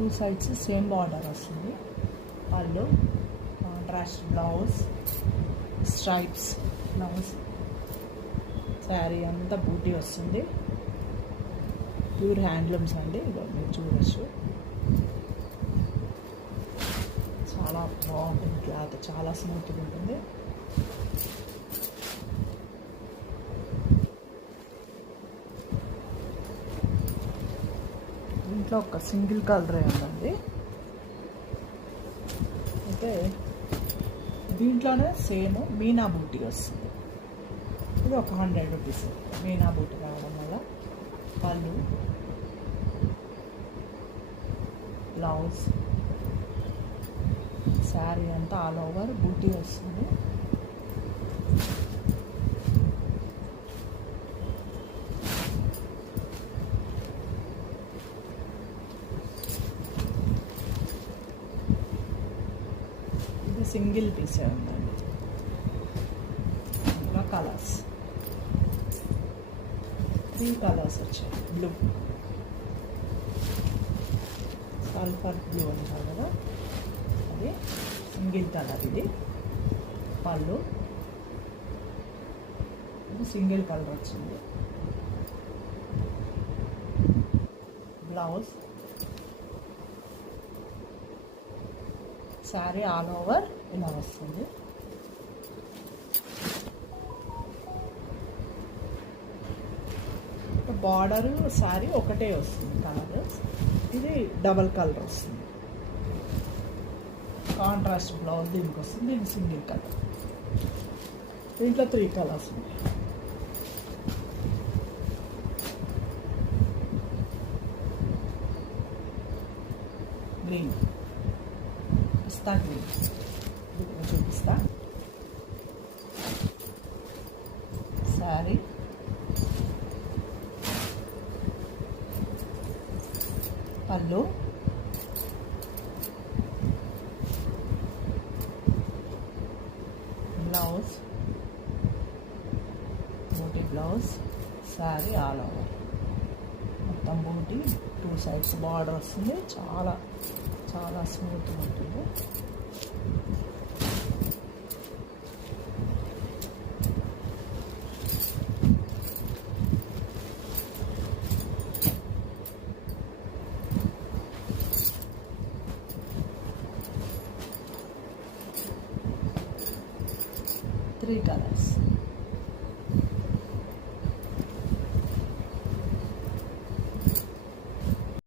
Two sides same border వస్తుంది. పళ్ళు, contrast blouse, stripes blouse. Sari అంతా బూటీ వస్తుంది. ప్యూర్ హ్యాండ్లూమ్స్ అండి. ఇదో మీరు చూడొచ్చు. చాలా బాగుంటుంది క్లాత్, చాలా స్మూత్గా ఉంటుంది. దీంట్లో ఒక సింగిల్ కలరే ఉందండి. అయితే దీంట్లోనే సేమ్ మీనా బూటీ వస్తుంది. ఇది ఒక 100 రూపీస్ మీనా బూటీ రావడం వల్ల. పళ్ళు, బ్లౌజ్, శారీ అంతా ఆల్ ఓవర్ బూటీ వస్తుంది. ఇది సింగిల్ పీసే ఉందండి. ఇంకా కలర్స్ 3 కలర్స్ వచ్చాయి. బ్లూ, సల్ఫర్ బ్లూ అంటారు కదా, అది సింగిల్ కలర్. ఇది పళ్ళు, ఇది సింగిల్ కలర్ వచ్చింది. బ్లౌజ్, శారీ ఆల్ ఓవర్ ఇలా వస్తుంది. బార్డరు శారీ ఒకటే వస్తుంది కలర్. ఇది డబల్ కలర్ వస్తుంది. కాంట్రాస్ట్ బ్లౌజ్ దీనికి వస్తుంది. దీనికి సింగిల్ కలర్. దీంట్లో 3 కలర్స్ ఉన్నాయి. గ్రీన్, పిస్తా గ్రీన్ చూపిస్తా. శారీ, పళ్ళు, బ్లౌజ్, బూటీ బ్లౌజ్, శారీ ఆల్ ఓవర్ మొత్తం బూటీ. 2 సైడ్స్ బార్డర్ వస్తుంది. చాలా చాలా స్మూత్గా ఉంటుంది. Three colors.